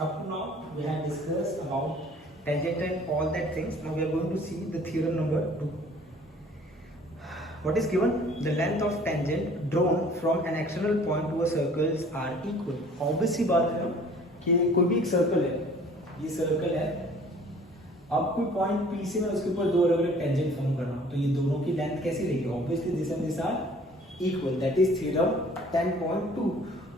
Up now we have discussed about tangent and all that things. Now we are going to see the theorem number 2. What is given? The length of tangent drawn from an external point to a circles are equal. Obvious सी बात है कि कोई भी एक circle है, ये circle है, अब कोई पॉइंट P से मैं उसके ऊपर दो अलग अलग टेंजेंट फॉर्म करना, तो ये दोनों की लेंथ कैसी रहेगी? Obviously this and this are equal. That is theorem 10.2.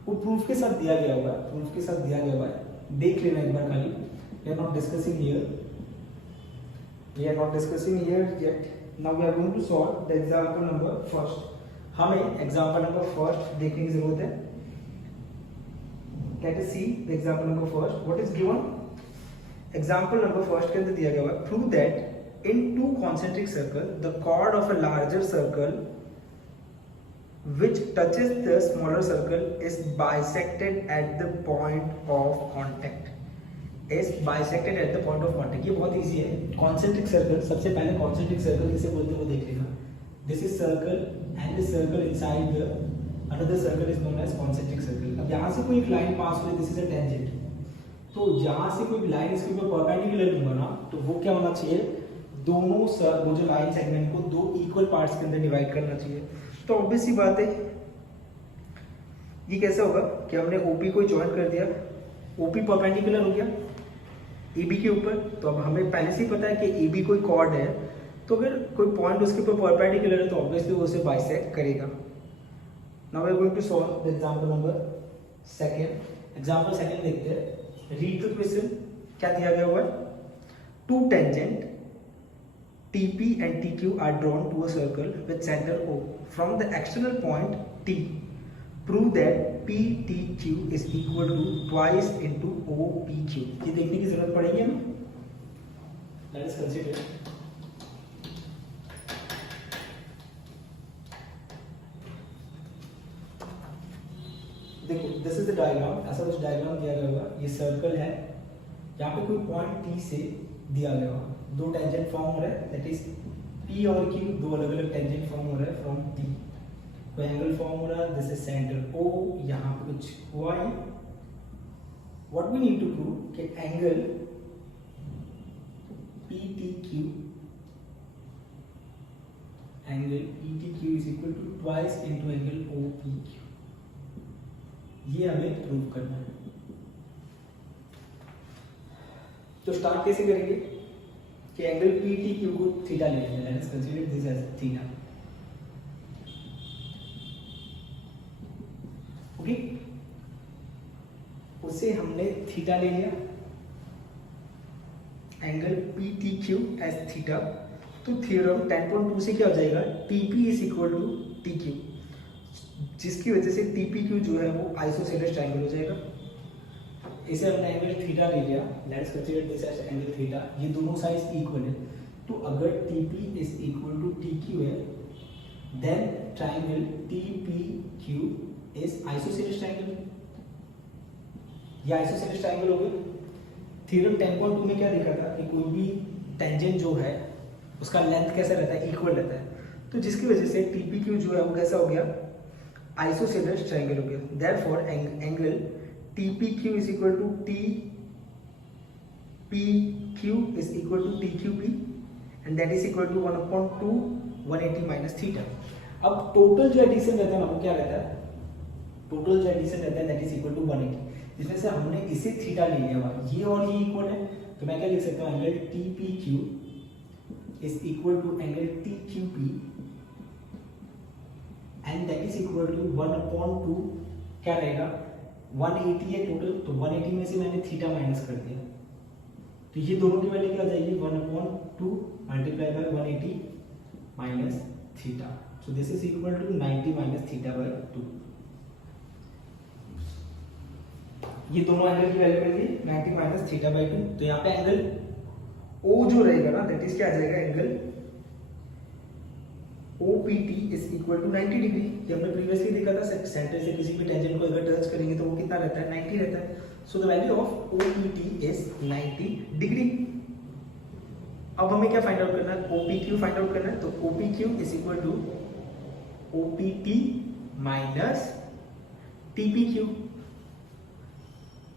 वो प्रूफ के साथ दिया गया हुआ है, प्रूफ के साथ दिया गया हुआ है, देख लेना एक बार खाली. We are not discussing here, we are not discussing here yet. Now we are going to solve the example number first. हमें example number first देखने की जरूरत है. Let us see the example number first. What is given? Example number first के अंदर दिया गया है, prove that in two concentric circle the chord of a larger circle which touches the smaller circle is bisected at the point of contact. is bisected at the point of contact. ये बहुत easy है. concentric circle, सबसे पहले concentric circle किसे बोलते हैं वो देख लेना. This is circle and this circle inside the another circle is known as concentric circle. अब यहाँ से कोई एक लाइन पास हो रही, this is a tangent. तो यहाँ से कोई लाइन इसके ऊपर परपेंडिकुलर लूंगा ना, तो वो क्या होना चाहिए? दोनों वो जो लाइन सेगमेंट को दो इक्वल पार्ट्स के अंदर डिवाइड करना चाहिए. तो ऑब्वियस सी बात है, ये कैसे होगा कि हमने OP को ज्वाइन कर दिया, OP परपेंडिकुलर हो गया AB के ऊपर. तो अब हमें पहले से ही पता है कि AB कोई कॉर्ड है, तो अगर कोई पॉइंट उसके ऊपर परपेंडिकुलर है तो ऑब्वियसली वो उसे बाइसेक्ट करेगा. Now we are going to solve the example number second. Example second देखते हैं. Read the question. क्या दिया गया हुआ है? Two tangent TP and TQ are drawn to a circle with center O from the external point T. Prove that PTQ is equal to twice into OPQ. ये देखने की जरूरत पड़ेगी हमें. Let us consider. देखो, this is the diagram. ऐसा कुछ diagram दिया गया होगा. ये सर्कल है, यहाँ पे कोई पॉइंट T से दिया गया होगा, दो टेंजेंट फॉर्म हो रहा है, दैट इज P और Q, दो अलग अलग टेंजेंट फॉर्म हो रहा है फ्रॉम T. कोई एंगल फॉर्म हो रहा है, दिस इज सेंटर O, यहाँ पे कुछ Y. What we need to prove कि angle PTQ is equal to twice into angle OPQ. ये हमें प्रूव करना है. तो स्टार्ट कैसे करेंगे कि एंगल PTQ को थीटा ले लेंगे. Let's consider this as theta. Okay, उसे हमने थीटा ले लिया, एंगल PTQ एज थीटा. तो थ्योरम 10.2 से क्या हो जाएगा? TP is equal to TQ, जिसकी वजह से TPQ जो है वो आइसोसेलेस ट्रायंगल हो जाएगा. इसे हमने एंगल थीटा ले लिया. Let's consider this as angle theta. ये दोनों साइड इक्वल है, तो अगर TP is equal to TQ है, then triangle TPQ is isosceles triangle. ये आइसोसेलेस ट्रायंगल हो गया. थ्योरम 10.2 में क्या लिखा था कि कोई भी टेंजेंट जो है उसका लेंथ कैसा रहता है? इक्वल रहता है. तो जिसकी वजह से TPQ जो है वो कैसा हो गया? आइसोसेलेस ट्रायंगल हो गया. Therefore angle TPQ is equal to TPQ is equal to TQP and that is equal to 1/2 180 minus theta. अब टोटल जो एडिशन रहता है ना वो क्या रहता है? टोटल जो एडिशन रहता है that is equal to 180, जिसमें से हमने इसे थीटा ले लिया हुआ, ये और ये इक्वल है. तो मैं क्या लिख सकता हूँ? Angle TPQ is equal to angle TQP and that is equal to 1/2 क्या रहेगा? 180 है टोटल, तो 180 में से मैंने थीटा माइनस कर दिया, तो ये दोनों की वैल्यू क्या हो जाएगी? 1/2 multiply by 180 minus theta. So this is equal to 90 minus theta by 2. ये दोनों एंगल की वैल्यू मिल गई 90 माइनस थीटा बाय 2. तो यहाँ पे एंगल O जो रहेगा ना, दैट इज क्या आ जाएगा? Angle OPT is equal to 90 degree. ये हमने प्रीवियसली देखा था, सेंटर से किसी भी टेंजेंट को अगर टच करेंगे तो वो कितना रहता है? 90 रहता है. सो the value of OPT is 90 degree. अब हमें क्या फाइंड आउट करना है? OPQ फाइंड आउट करना है. तो OPQ is equal to OPT minus TPQ.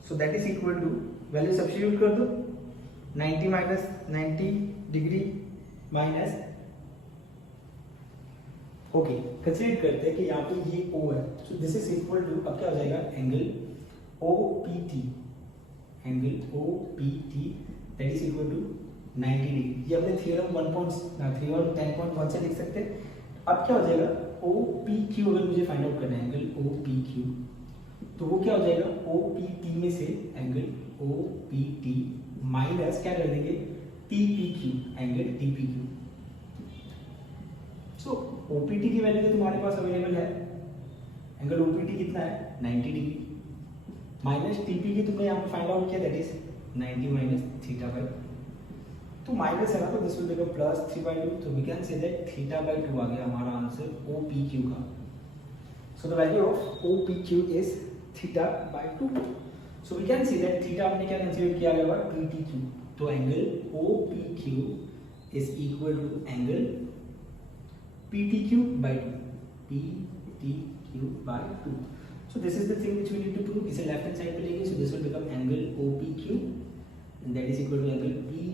So that is equal to, value substitute कर दो, 90 minus 90 degree minus, okay consider करते हैं कि यहाँ पे ये O है, so this is equal to, अब क्या हो जाएगा, angle OPT, angle OPT that is equal to 90 degree. ये अपने थ्योरम 10.1 से लिख सकते हैं। अब क्या हो जाएगा, OPQ अगर मुझे फाइंड आउट करना है एंगल OPQ, तो वो क्या हो जाएगा, OPT में से एंगल OPT माइनस क्या कर देंगे, TPQ, एंगल TPQ। सो OPT की वैल्यू तो तुम्हारे पास अवेलेबल है, एंगल OPT कितना है, 90 डिग्री, माइनस TP की तुमने यहाँ पे फाइंड आउट किया, that is 90 minus theta by, तो माइनस है ना, तो दिस विल बिकम प्लस 3/2, तो we can say that theta by 2 आ गया हमारा आंसर OPQ का। So the value of OPQ is theta by 2। So we can see that theta हमने क्या कंसीडर किया गया, PTQ, तो angle OPQ is equal to angle PTQ by 2, PTQ by 2. So this is the thing which we need to prove. इसे left hand side पे लेंगे, so this will become angle OPQ and that is equal to angle P